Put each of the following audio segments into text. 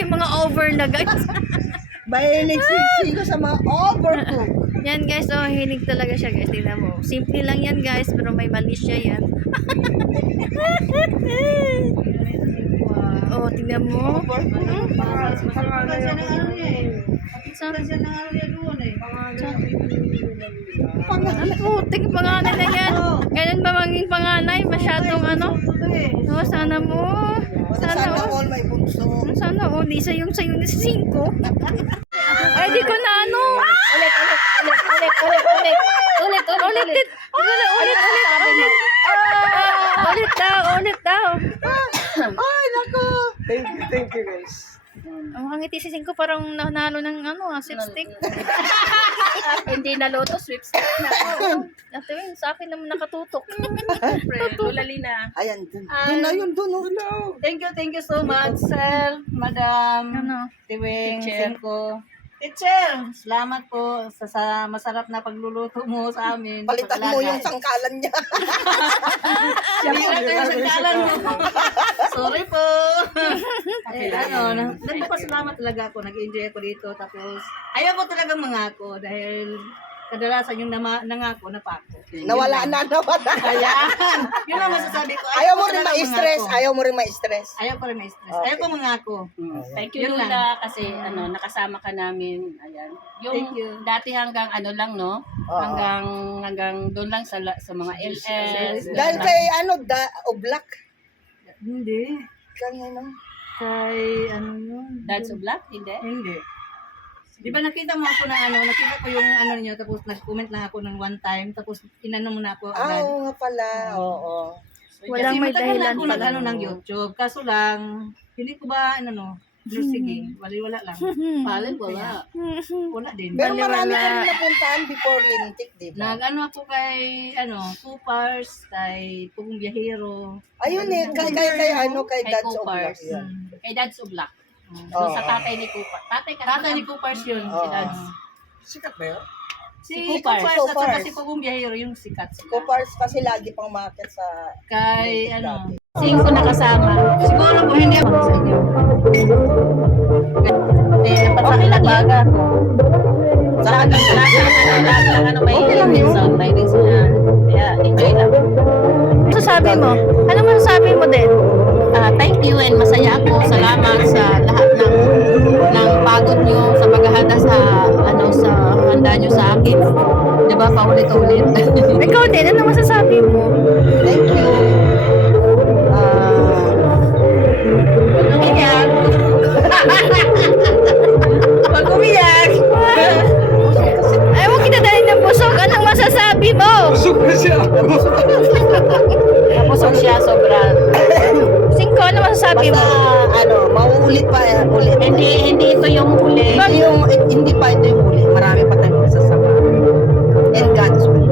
Yung mga over na guys. Mahilig sino sa mga overcook. Yan guys, oh, hilig talaga siya guys. Tingnan mo. Simple lang yan guys, pero may mali siya yan. Oh, tingnan mo. Ano po, tingin panganay na yan. Ganyan ba maging panganay? Masyadong ano? Oh, sana mo. Sana all may bunso. Sana oh, di sa yung sayo ni 5. Ay, di ko na ano. Ulit daw. Ay, naku. Thank you guys. Ang ngiti si 5 parang nanalo ng ano, sweepstick. Hindi na loto, sweepstick na. Ate, yun, sa akin naman nakatutok. Lulalina. Ayan, dun na yun, dun. Thank you so much, sir, madam, Ano? Tiwing, Cinco. Teacher, salamat po sa masarap na pagluluto mo sa amin. Palitan mo yung sangkalan niya. Sira ko yung sangkalan mo. Sorry po. Nagpapasalamat talaga ako. Nag-enjoy ako dito. Tapos, ayaw ko talagang mangako dahil kadalasan yung nangako na pa ako. Nawala na. Ayan. Yun ang masasabi ko. Ayaw mo rin ma-stress. Ayaw ko rin ma-stress. Ayaw ko mangako. Thank you, Yun Lula, kasi nakasama ka namin. Ayan. Yung Thank you. dati hanggang ano lang, no? Oo. Hanggang doon lang sa mga LS. Dahil kay Oblak. Hindi. Kaya Kay ano yun? Dad's of Black, hindi? Hindi. Di ba nakita mo ako na nakita ko yung niyo, tapos nag-comment lang ako ng one time, tapos inano mo na ako agad. Oo nga pala. Oo. Walang may matagal na dahilan ako pala. ng YouTube, kaso lang, hindi ko ba, sige, wala lang. Palin, wala. Wala din. Pero marami ka rin napuntahan before Lintik, di ba? Nag-ano ako kay, Kupars, kay Pugong Biyahero. Ayun eh, kay Kay Dad's Coopers. Oblak. Yan. Kay Dad's of Black. Oo. So, sa tatay ni Cooper. Tatay ni Kupars yun, si Oo. Dads. Sikat ba yun? Si Kupars. Kupars at saka Kupars. si Pugong Biyahero, yung sikat sila. Kupars kasi lagi pang market sa Kay, Lintik dati. 5 nakasama. siguro kung hindi ako sa inyo. Okay lang baga ko. Lahat ng may sound, may ring sila. Kaya, enjoy lang. Masasabi mo? Ano masasabi mo din? Thank you and masaya ako. Salamat sa lahat ng pagod nyo sa paghahanda sa handa nyo sa akin. 'Di ba? Paulit-ulit. Ikaw din, ano masasabi mo? Thank you. Umiyak. Pag umiyak. Ay, huwag kita dahil ng busog. Anong masasabi mo? Busog na siya. Napusog siya sobra. 5, ano masasabi mo? Mauulit pa ulit. Hindi ito yung huli. Hindi pa ito yung huli. Marami pa tayong masasama. And God's will.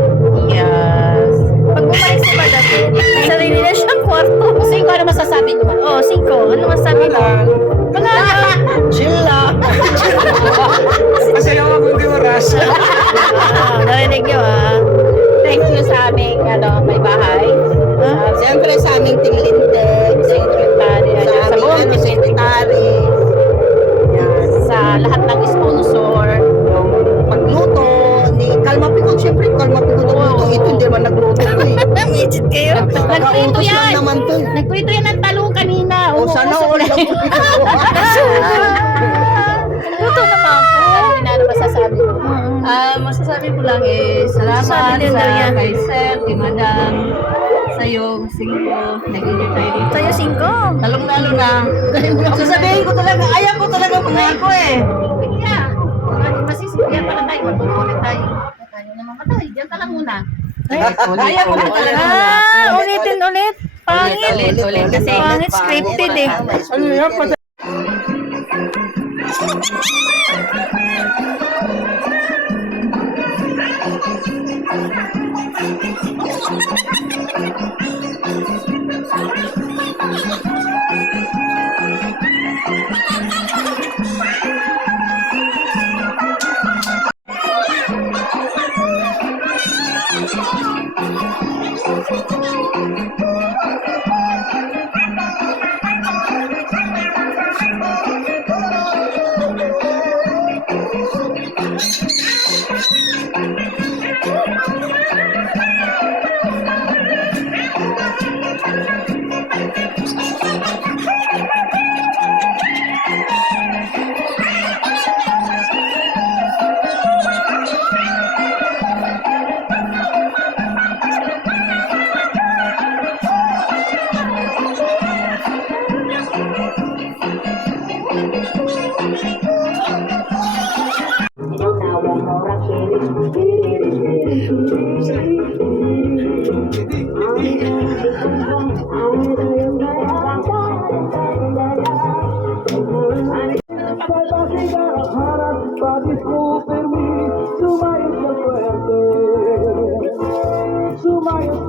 Yes. Pag bumalik si Madam, may sarili na siyang kwarto. 5, ano masasabi mo? Oh, 5. Ano masasabi mo? Mga ano? Chill lang. Kasi ako hindi oras. Narinig niyo Thank you sa aming may bahay. Siyempre sa aming tinglintek. Secretary. Sa Sa buong aming secretary. Yan. sa lahat ng sponsor. Pagluto ni Kalma Pikon. Siyempre Kalma Pikon nagluto. Ito hindi naman nagluto ko eh. Midget kayo. Nagprito Nagautos lang yan. naman to. Nagprito yan ng talong kanina. O sana all lang ko Luto naman ako. Ano masasabi mo? Masasabi ko lang salamat Sabi din daw yan. kay Sir, kay Madam, sa'yo, Cinco, nag-enjoy tayo dito. Sa'yo 5. Talong-lalo na. Sasabihin ko talaga, ayaw ko talaga mangako Yeah. Masisipiyan pala tayo. Magpupulit tayo. Tayo naman patay. Diyan ka lang muna. Ayaw ko talaga. Ulitin ulit. Pangit. Ulit. Kasi Pangit scripted eh. Ano yan?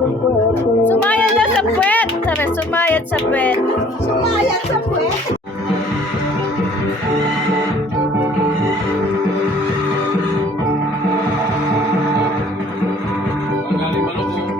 Sumayad na sa puwet. Sabi, sumayad sa puwet. Sumayat sa puwet. Ang galing manok.